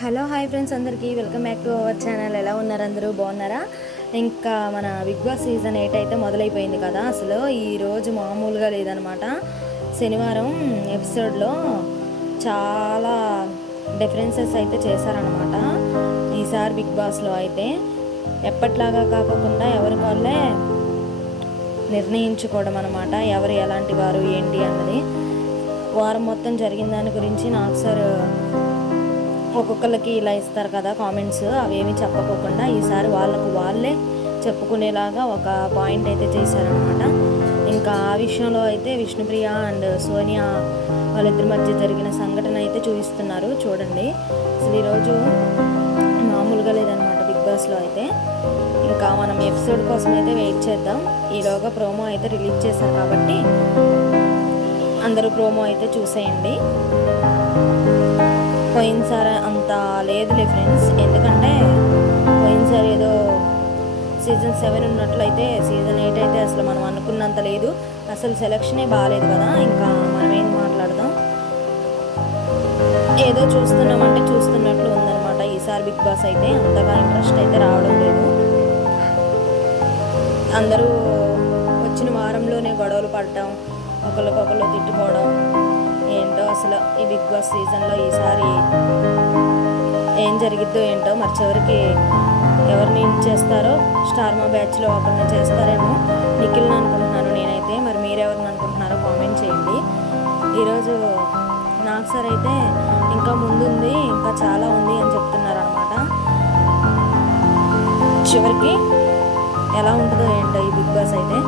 Hello hi friends అందరికీ welcome back to our channel. ఎలా ఉన్నారు అందరూ? బాగున్నారా? ఇంకా మన బిగ్ బాస్ సీజన్ 8 అయితే మొదలైపోయింది కదా. అసలు ఈరోజు మామూలుగా లేదనమాట. శనివారం ఎపిసోడ్లో చాలా డిఫరెన్సెస్ అయితే చేశారనమాట. ఈసారి బిగ్ బాస్లో అయితే ఎప్పట్లాగా కాకుండా ఎవరికి వాళ్ళే నిర్ణయించుకోవడం అనమాట. ఎవరు ఎలాంటి వారు ఏంటి అన్నది వారం మొత్తం జరిగిన దాని గురించి నాకు సార్ ఒక్కొక్కరికి ఇలా ఇస్తారు కదా కామెంట్స్, అవేమి చెప్పకోకుండా ఈసారి వాళ్ళకు వాళ్ళే చెప్పుకునేలాగా ఒక పాయింట్ అయితే చేశారనమాట. ఇంకా ఆ విషయంలో అయితే విష్ణుప్రియ అండ్ సోనియా వాళ్ళిద్దరి మధ్య జరిగిన సంఘటన అయితే చూపిస్తున్నారు. చూడండి, అసలు ఈరోజు మామూలుగా లేదనమాట బిగ్ బాస్లో అయితే. ఇంకా మనం ఎపిసోడ్ కోసం అయితే వెయిట్ చేద్దాం. ఈలోగా ప్రోమో అయితే రిలీజ్ చేశారు కాబట్టి అందరూ ప్రోమో అయితే చూసేయండి. పోయినసారి అంత లేదులే ఫ్రెండ్స్, ఎందుకంటే పోయినసారి ఏదో సీజన్ 7 ఉన్నట్లయితే సీజన్ 8 అయితే అసలు మనం అనుకున్నంత లేదు. అసలు సెలక్షనే బాగాలేదు కదా. ఇంకా మనం ఏం మాట్లాడదాం, ఏదో చూస్తున్నామంటే చూస్తున్నట్లు ఉందన్నమాట. ఈసారి బిగ్ బాస్ అయితే అంతగా ఇంట్రెస్ట్ అయితే రావడం లేదు. అందరూ వచ్చిన వారంలోనే గొడవలు పడటం, ఒకరికొకరు తిట్టుకోవడం, ఏంటో అసలు ఈ బిగ్ బాస్ సీజన్లో ఈసారి ఏం జరిగిద్దో ఏంటో. మరి చివరికి ఎవరిని చేస్తారో, స్టార్మా బ్యాచ్లో ఒకరిని చేస్తారేమో, నిఖిల్ని అనుకుంటున్నాను నేనైతే. మరి మీరెవరిని అనుకుంటున్నారో కామెంట్ చేయండి. ఈరోజు నాకు సార్ అయితే ఇంకా ముందుంది, ఇంకా చాలా ఉంది అని చెప్తున్నారనమాట. చివరికి ఎలా ఉంటుందో ఏంటో ఈ బిగ్ బాస్ అయితే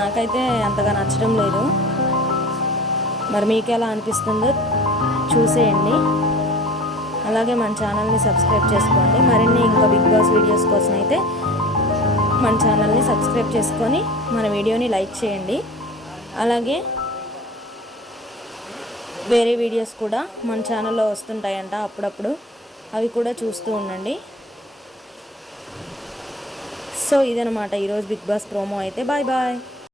నాకైతే అంతగా నచ్చడం లేదు. మరి మీకు ఎలా అనిపిస్తుందో చూసేయండి. అలాగే మన ఛానల్ని సబ్స్క్రైబ్ చేసుకోండి. మరిన్ని ఇంకా బిగ్ బాస్ వీడియోస్ కోసం అయితే మన ఛానల్ని సబ్స్క్రైబ్ చేసుకొని మన వీడియోని లైక్ చేయండి. అలాగే వేరే వీడియోస్ కూడా మన ఛానల్లో వస్తుంటాయంట అప్పుడప్పుడు, అవి కూడా చూస్తూ ఉండండి. సో ఇదనమాట ఈరోజు బిగ్ బాస్ ప్రోమో అయితే. Bye bye.